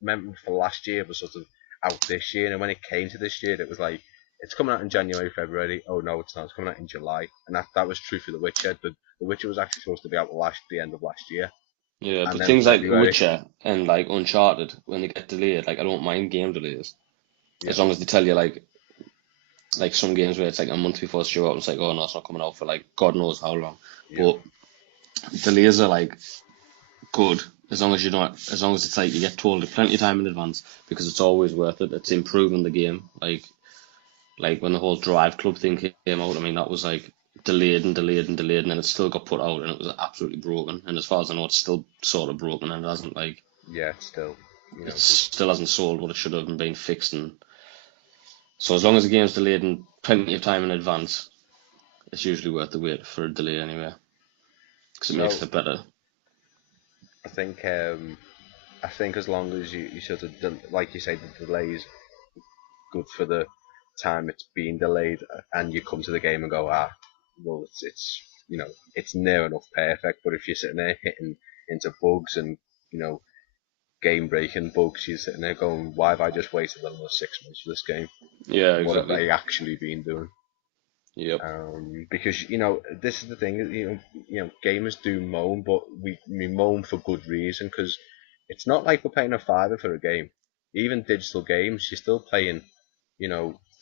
meant for last year was sort of out this year and when it came to this year it was like it's coming out in January February oh no it's not it's coming out in July and that was true for The Witcher the Witcher was actually supposed to be out the end of last year Yeah, and but then things like February Witcher and like Uncharted, when they get delayed, like I don't mind game delays yeah as long as they tell you like some games where it's like a month before it's due out, and it's like oh no, it's not coming out for like God knows how long. yeah But delays are like good as long as it's like you get told plenty of time in advance because it's always worth it. It's improving the game. Like when the whole Drive Club thing came out, I mean that was like delayed and delayed and delayed, and then it still got put out, and it was absolutely broken. And as far as I know, it's still sort of broken, and it hasn't like yeah still it there's still hasn't sold what it should have and been fixed. And so as long as the game's delayed in plenty of time in advance, it's usually worth the wait for a delay anyway, because it makes so it better. I think I think as long as you sort of like you say the delays good for the time it's being delayed, and you come to the game and go, well, it's it's near enough perfect. But if you're sitting there hitting into bugs and you know game breaking bugs, you're sitting there going, why have I just waited another 6 months for this game? Yeah, What have exactly. I actually been doing? Yep. Because this is the thing. Gamers do moan, but we moan for good reason. Because it's not like we're paying a fiver for a game. Even digital games, you're still paying,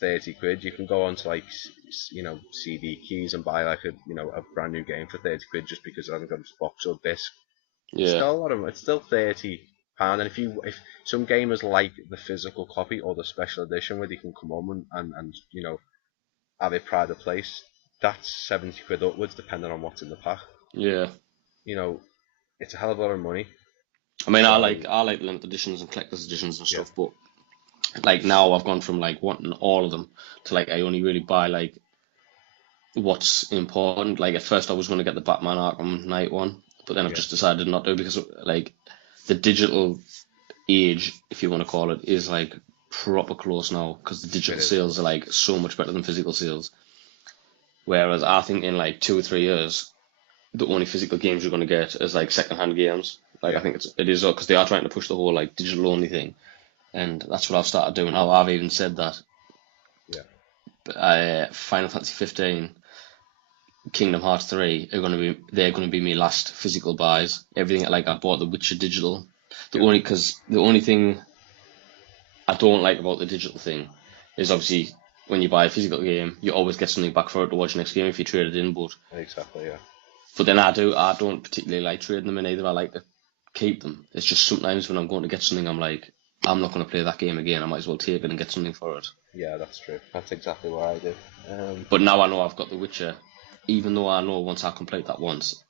30 quid. You can go onto like CD keys and buy like a brand new game for 30 quid just because it hasn't got a box or disc. It's Yeah. still a lot of. It's still 30. £100. And if some gamers like the physical copy or the special edition where they can come home and have it pride of place, that's £70 upwards depending on what's in the pack. Yeah. It's a hell of a lot of money. I mean, So, I like limited editions and collector's editions and yeah, stuff, but like now I've gone from like wanting all of them to like I only really buy like what's important. Like at first I was going to get the Batman Arkham Knight one, but then I've just decided not to because like the digital age, if you want to call it, is like proper close now because the digital sales are like so much better than physical sales. Whereas I think in like 2 or 3 years, the only physical games you're going to get is like second-hand games. Like I think it is because they are trying to push the whole like digital only thing, and that's what I've started doing. Now I've even said that. Final Fantasy 15, Kingdom Hearts 3 they're going to be my last physical buys. Everything like I bought the Witcher digital. The only thing I don't like about the digital thing is obviously when you buy a physical game, you always get something back for it to watch next game if you trade it in. But exactly, yeah. But then I don't particularly like trading them in either. I like to keep them. It's just sometimes when I'm going to get something, I'm like, I'm not going to play that game again. I might as well take it and get something for it. Yeah, that's true. That's exactly what I do. But now I know I've got The Witcher. Even though I know once I complete that once,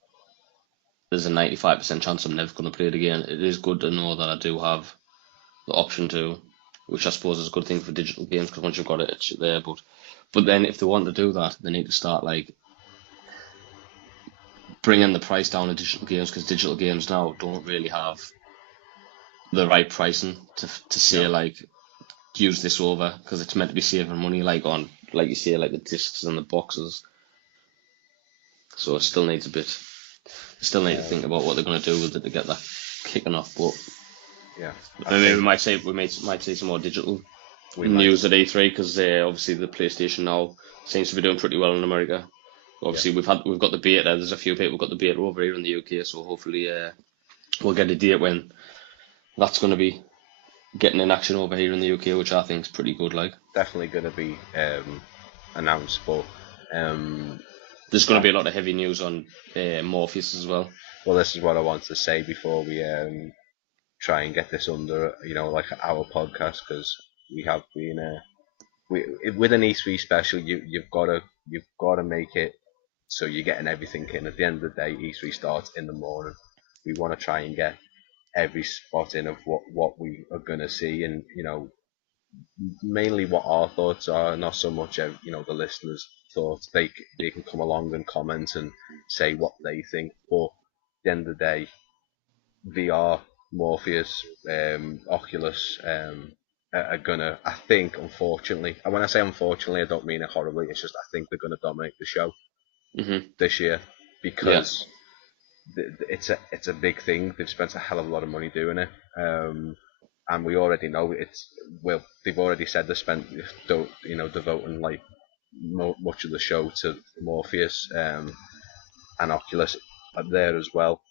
there's a 95% chance I'm never going to play it again. It is good to know that I do have the option to, which I suppose is a good thing for digital games because once you've got it, it's there. But then if they want to do that, they need to start like bringing the price down of digital games because digital games now don't really have the right pricing to say like use this over because it's meant to be saving money like on like you say like the discs and the boxes. So it still needs a bit. They still need to think about what they're going to do with it to get that kicking off. But yeah, maybe we might see some more digital news at E3 because obviously the PlayStation now seems to be doing pretty well in America. Obviously we've got the beta. There's a few people got the beta over here in the UK, so hopefully we'll get a date when that's going to be getting in action over here in the UK, which I think is pretty good. Like definitely going to be announced, but there's going to be a lot of heavy news on Morpheus as well. Well, this is what I want to say before we try and get this under like our podcast because we have been with an E3 special. You've got to make it so you're getting everything in. At the end of the day, E3 starts in the morning. We want to try and get every spot in of what we are going to see, and mainly what our thoughts are, not so much the listeners' thoughts. They can come along and comment and say what they think, but at the end of the day, VR, Morpheus, Oculus are gonna, I think, unfortunately, and when I say unfortunately, I don't mean it horribly. It's just I think they're gonna dominate the show this year because it's a big thing. They've spent a hell of a lot of money doing it, and we already know they've already said they spent devoting like much of the show to Morpheus and Oculus up there as well.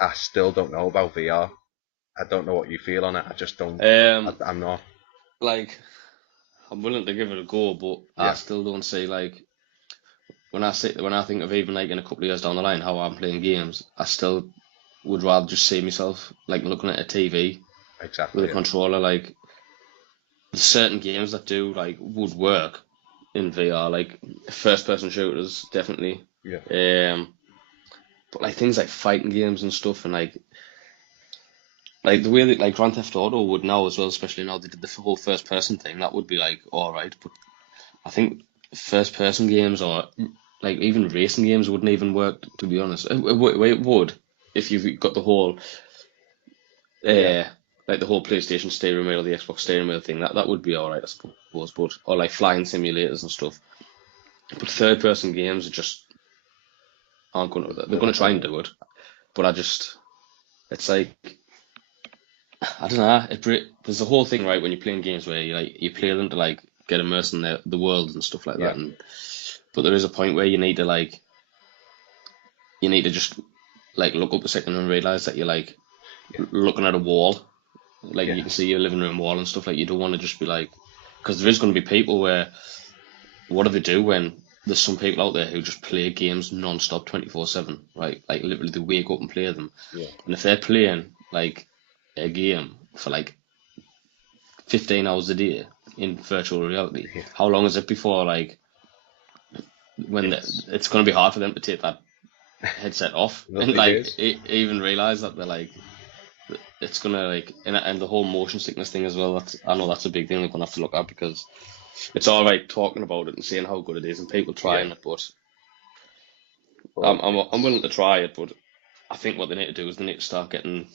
I still don't know about VR. I don't know what you feel on it. I just don't. I'm not. Like, I'm willing to give it a go, but I still don't see like when I think of even like in a couple of years down the line how I'm playing games, I still would rather just see myself like looking at a TV with a controller. Like, there's certain games that would work in VR, like first-person shooters, definitely. Yeah. But like things like fighting games and stuff, and like the way that like Grand Theft Auto would now as well, especially now they did the whole first-person thing, that would be like all right. But I think first-person games or like even racing games wouldn't even work, to be honest. It would if you've got the whole like the whole PlayStation steering wheel, the Xbox steering wheel thing. That would be all right, I suppose. But or like flying simulators and stuff. But third-person games are just aren't going to. They're going to try and do it, but it's like I don't know. There's a whole thing right when you're playing games where you play them to like get immersed in the world and stuff like that. But there is a point where you need to just like look up a second and realize that you're like looking at a wall, like you can see your living room wall and stuff. Like you don't want to just be like, because there is going to be people where what do they do when there's some people out there who just play games non-stop 24/7, right? Like literally they wake up and play them. Yeah. And if they're playing like a game for like 15 hours a day in virtual reality, Yeah. how long is it before like It's it's going to be hard for them to take that headset off and it like is. even realize that they're like it's gonna like and the whole motion sickness thing as well. I know that's a big thing they're gonna have to look at because it's all right talking about it and saying how good it is and people Yeah. trying it, but But I'm it's willing to try it. But I think what they need to do is they need to start getting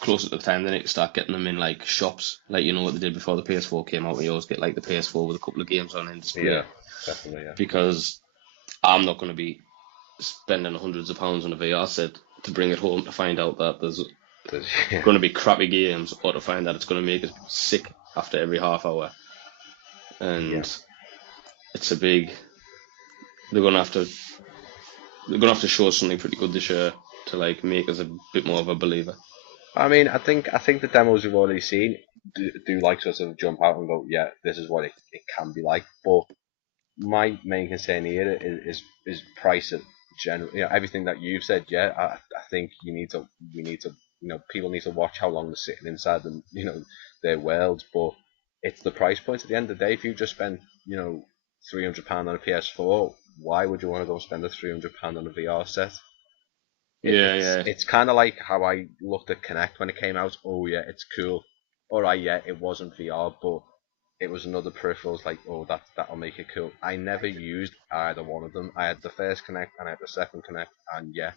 closer to the time. They need to start getting them in like shops, like you know what they did before the PS4 came out. We always get like the PS4 with a couple of games on in display yeah, definitely yeah. because I'm not going to be spending hundreds of pounds on a VR set to bring it home to find out that there's Yeah. going to be crappy games or to find that it's going to make us sick after every half hour. Yeah. And it's a big. They're going to have to. They're going to have to show us something pretty good this year to like make us a bit more of a believer. I mean, I think the demos we've already seen do like sort of jump out and go, yeah, this is what it can be like. But my main concern here is price at general. You know, everything that you've said. Yeah, I think we need to people need to watch how long they're sitting inside them. Their worlds. But it's the price point at the end of the day. If you just spend £300 on a PS4, why would you want to go spend a £300 on a VR set? Yeah, It's yeah, it's kind of like how I looked at Connect when it came out. Oh yeah, it's cool. All right, yeah, it wasn't VR, but it was another peripherals like, oh, that'll make it cool. I never used either one of them. I had the first Connect and I had the second Connect, and yeah,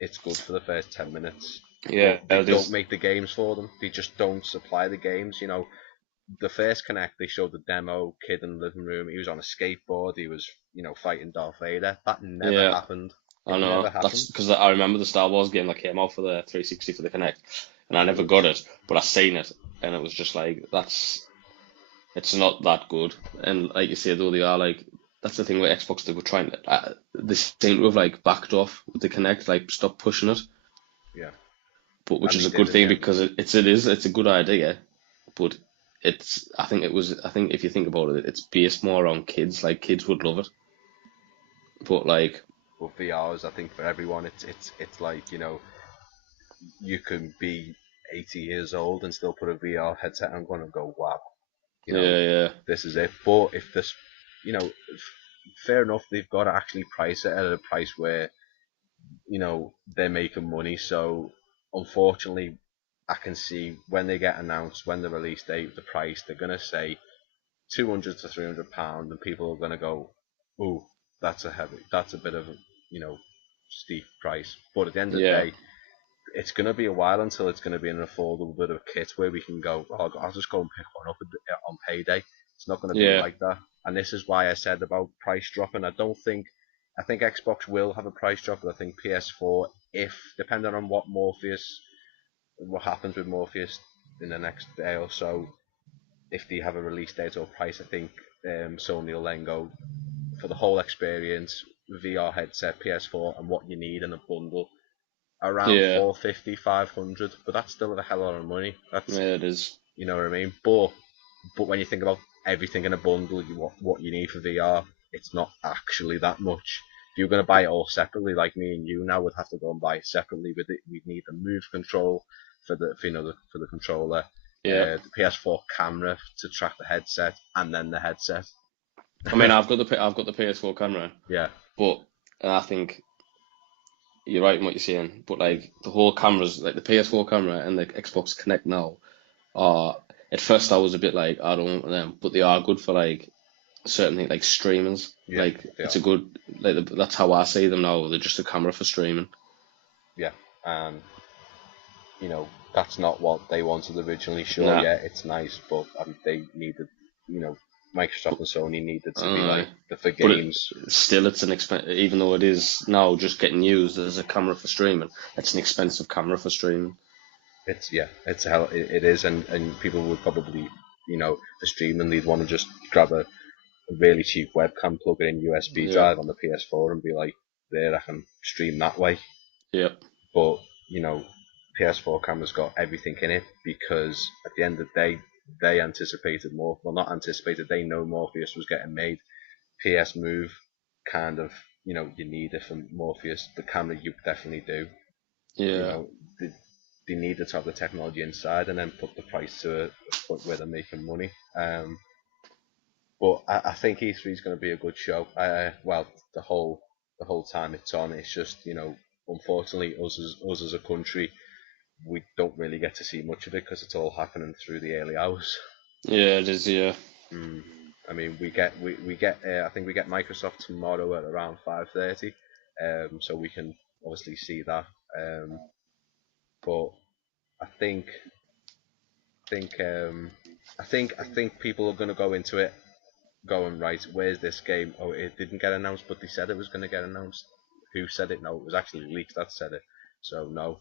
it's good for the first 10 minutes. yeah. But they don't There's make the games for them. They just don't supply the games. The first Connect they showed the demo, kid in the living room. He was on a skateboard. He was fighting Darth Vader. That never yeah. happened. I It never know. That's happened. because I remember the Star Wars game that came out for the 360 for the Kinect, and I never Mm. got it, but I seen it, and it was just like it's not that good. And like you say, though, they are like that's the thing with Xbox. They were trying to they seem to have like backed off with the Kinect, like stop pushing it, Yeah, but which and is they a did good in the thing end. because it's a good idea, but I think if you think about it, it's based more on kids. Like kids would love it, but like But VRs, I think for everyone, it's like you can be 80 years old and still put a VR headset on and go, wow, you know, yeah, yeah, this is it. But if this, fair enough, they've got to actually price it at a price where they're making money. So unfortunately, I can see when they get announced, when the release date, the price, they're gonna say 200 to £300, and people are gonna go, "Ooh, that's a bit of a steep price." But at the end of the yeah, day, it's gonna be a while until it's gonna be an affordable bit of kit where we can go, "Oh, I'll just go and pick one up on payday." It's not gonna be yeah, like that, and this is why I said about price dropping. I think Xbox will have a price drop, but I think PS4, if depending on what happens with Morpheus in the next day or so, if they have a release date or price, I think Sony will then go for the whole experience, VR headset, PS4, and what you need in a bundle around yeah, 450, 500. But that's still a hell of a lot of money. That's yeah. It is. you know what I mean. But when you think about everything in a bundle, what you need for VR, it's not actually that much. If you're going to buy it all separately, like me and you now would have to go and buy it separately with it. We'd need the move control for the controller, Yeah. the PS4 camera to track the headset, and then the headset. I mean, I've got the PS4 camera, Yeah, but I think you're right in what you're saying. But like the whole cameras, like the PS4 camera and the Xbox Connect now, are at first I was a bit like I don't want them, but they are good for like certain things like streamers. yeah, Like they it's are. a good that's how I see them now. They're just a camera for streaming. Yeah, and that's not what they wanted originally. Sure, Nah, yeah, it's nice, but they needed, you know, Microsoft but and Sony needed to be uh, like for but games. still it's an expen even though it is now just getting used as a camera for streaming. It's an expensive camera for streaming. It's hell. It is, and people would probably, for streaming, they'd want to just grab a really cheap webcam, plug it in USB Yeah. drive on the PS4, and be like, there, I can stream that way. Yep. But you know, PS4 camera's got everything in it because at the end of the day, they anticipated more. Well, not anticipated. They know Morpheus was getting made. PS Move kind of, you need it for Morpheus. The camera, you definitely do. You Yeah. know, they needed to have the technology inside and then put the price to a point where they're making money. But I think E3 is going to be a good show. Well, the whole time it's on, it's just, unfortunately, us as a country, we don't really get to see much of it because it's all happening through the early hours. Yeah, it is. Yeah. Mm. I mean, we get I think we get Microsoft tomorrow at around 5:30, so we can obviously see that. But I think I think people are going to go into it going, right, where's this game? Oh, it didn't get announced, but they said it was going to get announced. Who said it? No, it was actually leaked that said it. So no,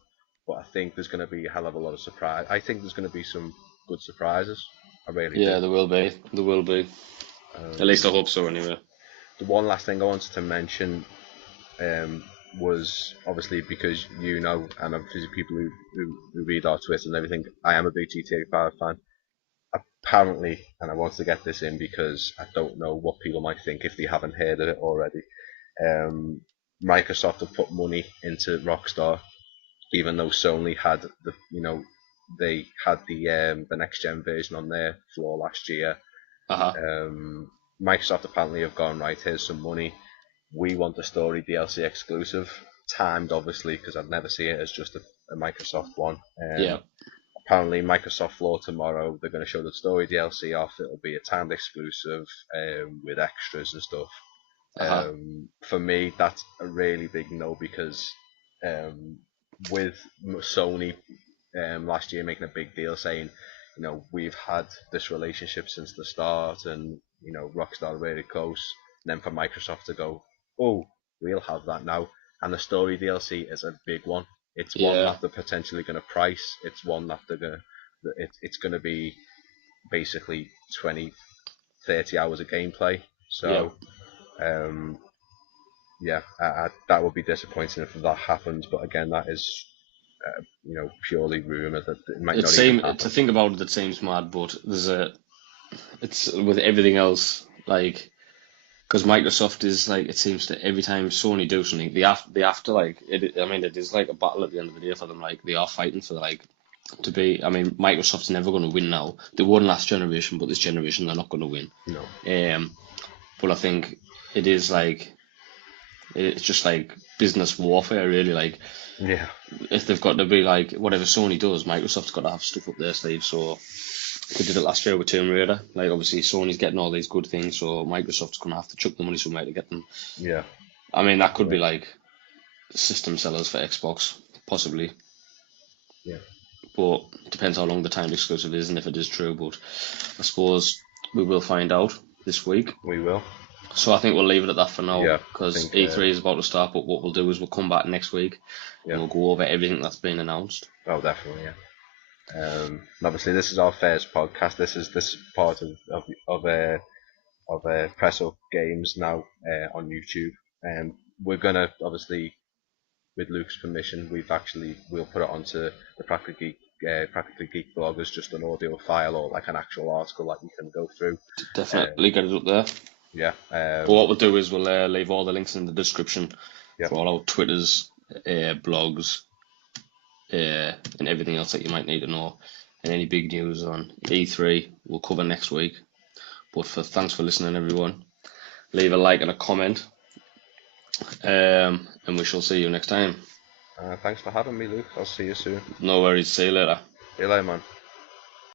but I think there's going to be a hell of a lot of surprise. I think there's going to be some good surprises. I really do. Yeah, there will be. There will be. At Um, least I hope so, anyway. the one last thing I wanted to mention was obviously because and obviously people who read our Twitter and everything. I am a big GTA 5 fan. Apparently, and I want to get this in because I don't know what people might think if they haven't heard of it already. Um, Microsoft have put money into Rockstar, even though Sony had they had the next gen version on their floor last year. Uh-huh. Microsoft apparently have gone, right, here's some money. We want the story DLC exclusive, timed obviously because I'd never see it as just a Microsoft one. Yeah. Apparently, Microsoft Floor tomorrow, they're going to show the story DLC off. It'll be a timed exclusive with extras and stuff. Uh-huh. For me, that's a really big no because with Sony last year making a big deal saying, we've had this relationship since the start and, Rockstar are really close. And then for Microsoft to go, oh, we'll have that now. And the story DLC is a big one. It's one Yeah. that they're potentially going to price. It's one that they're going to, it's going to be basically 20, 30 hours of gameplay. Yeah. So, yeah, that would be disappointing if that happens. But again, that is, purely rumour that it might It not even seems to happen. think about it, it seems mad, but it's with everything else, like, because Microsoft is like, it seems that every time Sony do something, they have to like it. I mean, it is like a battle at the end of the day for them. Like, they are fighting for like to be. I mean, Microsoft's never going to win now. They won last generation, but this generation they're not going to win. No. But I think it is like, it's just like business warfare, really. Like, Yeah. if they've got to be like whatever Sony does, Microsoft's got to have stuff up their sleeve. So they did it last year with Tomb Raider. Like, obviously Sony's getting all these good things, so Microsoft's gonna have to chuck the money somewhere to get them. Yeah. I mean, that could Yeah. be like system sellers for Xbox, possibly, Yeah. but depends how long the time exclusive is and if it is true. But I suppose we will find out this week. We will. So I think we'll leave it at that for now Yeah. I because think. E3 is about to start. But what we'll do is we'll come back next week and Yeah. we'll go over everything that's been announced. Oh, definitely. Yeah. And obviously, this is our first podcast. This is part of Press Up Games now on YouTube, and we're gonna obviously, with Luke's permission, we'll put it onto the Practically Geek blog as just an audio file or like an actual article that you can go through. Definitely get it up there. Yeah. But what we'll do is we'll leave all the links in the description Yeah. for all our Twitters, blogs, and everything else that you might need to know. And any big news on E3 we'll cover next week. But thanks for listening, everyone. Leave a like and a comment, and we shall see you next time. Thanks for having me, Luke. I'll see you soon. No worries. See you later. See you later, man.